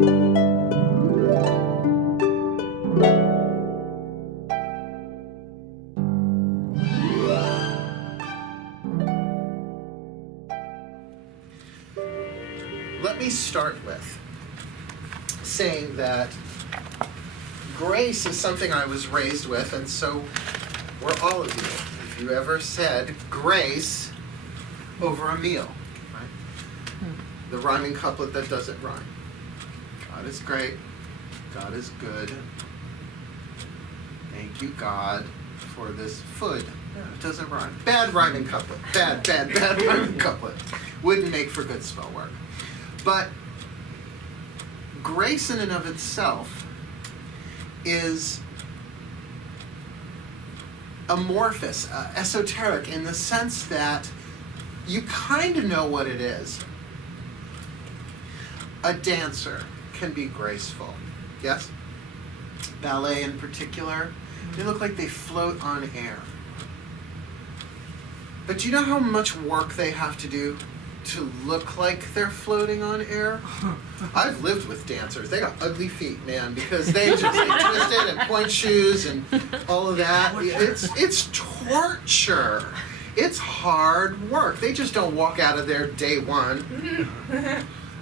Let me start with saying that grace is something I was raised with, and so were all of you. If you ever said grace over a meal, right? The rhyming couplet that doesn't rhyme. God is great. God is good. Thank you, God, for this food. It doesn't rhyme. Bad rhyming couplet. Bad rhyming couplet. Wouldn't make for good spell work. But grace in and of itself is amorphous, esoteric, in the sense that you kind of know what it is. A dancer can be graceful, yes? Ballet in particular, they look like they float on air. But do you know how much work they have to do to look like they're floating on air? I've lived with dancers. They got ugly feet, man, because they twist it and point shoes and all of that. It's torture. It's hard work. They just don't walk out of there day one.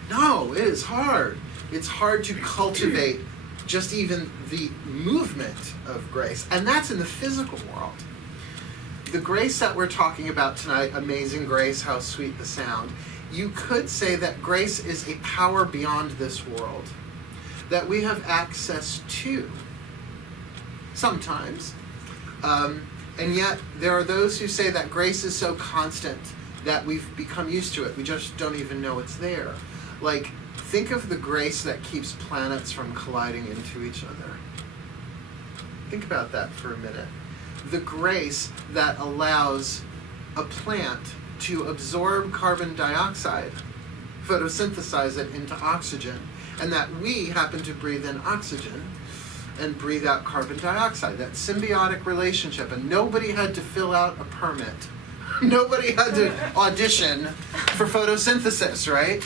No, it is hard. It's hard to cultivate just even the movement of grace. And that's in the physical world. The grace that we're talking about tonight, amazing grace, how sweet the sound, you could say that grace is a power beyond this world that we have access to sometimes. And yet there are those who say that grace is so constant that we've become used to it. We just don't even know it's there. Like, think of the grace that keeps planets from colliding into each other. Think about that for a minute. The grace that allows a plant to absorb carbon dioxide, photosynthesize it into oxygen, and that we happen to breathe in oxygen and breathe out carbon dioxide. That symbiotic relationship, and nobody had to fill out a permit. Nobody had to audition for photosynthesis, right?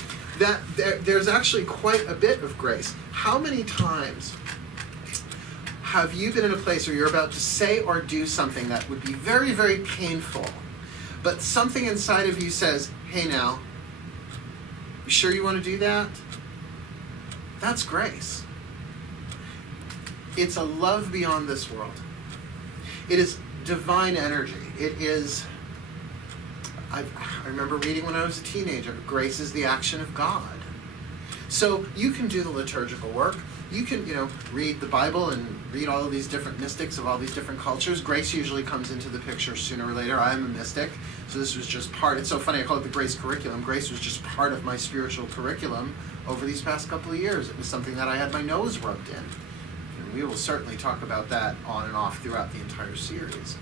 There's actually quite a bit of grace. How many times have you been in a place where you're about to say or do something that would be very, very painful, but something inside of you says, hey now, you sure you want to do that? That's grace. It's a love beyond this world. It is divine energy. It is, I remember reading when I was a teenager, grace is the action of God. So you can do the liturgical work. You can, read the Bible and read all of these different mystics of all these different cultures. Grace usually comes into the picture sooner or later. I am a mystic, so this was just part. It's so funny, I call it the grace curriculum. Grace was just part of my spiritual curriculum over these past couple of years. It was something that I had my nose rubbed in. And we will certainly talk about that on and off throughout the entire series.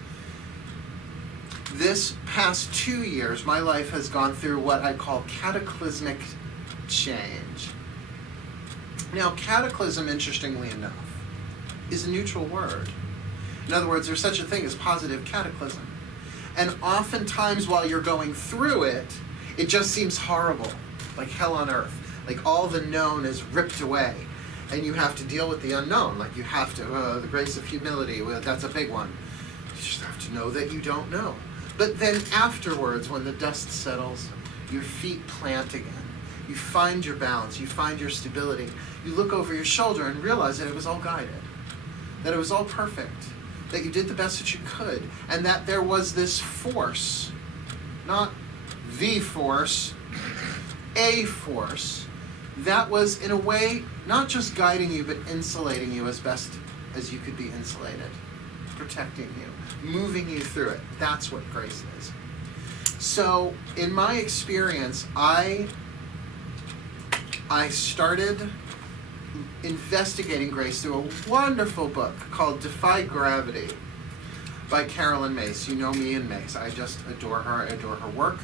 This past 2 years, my life has gone through what I call cataclysmic change. Now, cataclysm, interestingly enough, is a neutral word. In other words, there's such a thing as positive cataclysm. And oftentimes while you're going through it, it just seems horrible, like hell on earth. Like all the known is ripped away, and you have to deal with the unknown. Like you have to, the grace of humility, well, that's a big one. You just have to know that you don't know. But then afterwards, when the dust settles, your feet plant again. You find your balance, you find your stability. You look over your shoulder and realize that it was all guided, that it was all perfect, that you did the best that you could, and that there was this force, not the force, a force, that was in a way not just guiding you, but insulating you as best as you could be insulated, protecting you, moving you through it. That's what grace is. So in my experience, I started investigating grace through a wonderful book called Defy Gravity by Carolyn Mace. You know me and Mace. I just adore her. I adore her work.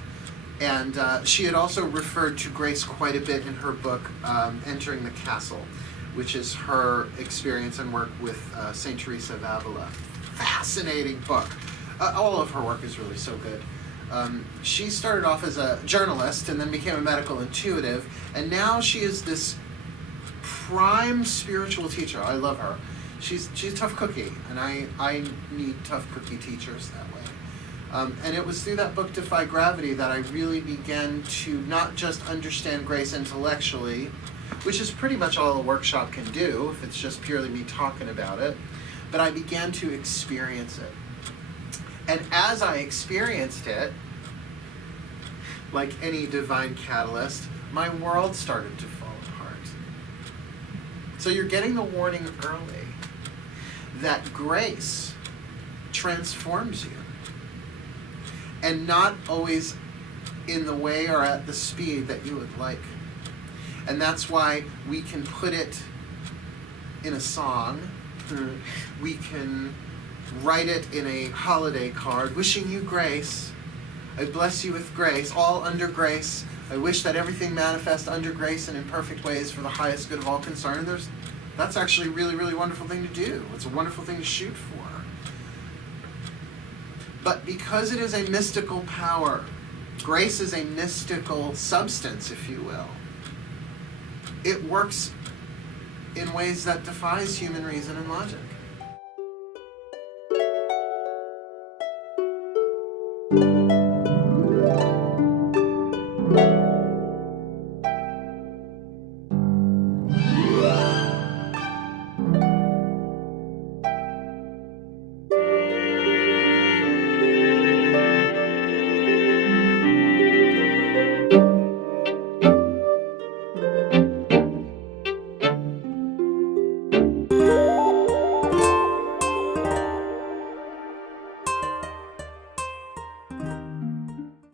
And she had also referred to grace quite a bit in her book, Entering the Castle, which is her experience and work with St. Teresa of Avila. Fascinating book. All of her work is really so good. She started off as a journalist and then became a medical intuitive, and now she is this prime spiritual teacher. I love her. She's a tough cookie, and I need tough cookie teachers that way. And it was through that book, Defy Gravity, that I really began to not just understand grace intellectually, which is pretty much all a workshop can do if it's just purely me talking about it, but I began to experience it. And as I experienced it, like any divine catalyst, my world started to fall apart. So you're getting the warning early that grace transforms you. And not always in the way or at the speed that you would like. And that's why we can put it in a song. We can write it in a holiday card, wishing you grace. I bless you with grace, all under grace. I wish that everything manifests under grace and in perfect ways for the highest good of all concerned. That's actually a really, really wonderful thing to do. It's a wonderful thing to shoot for. But because it is a mystical power, grace is a mystical substance, if you will, it works in ways that defies human reason and logic.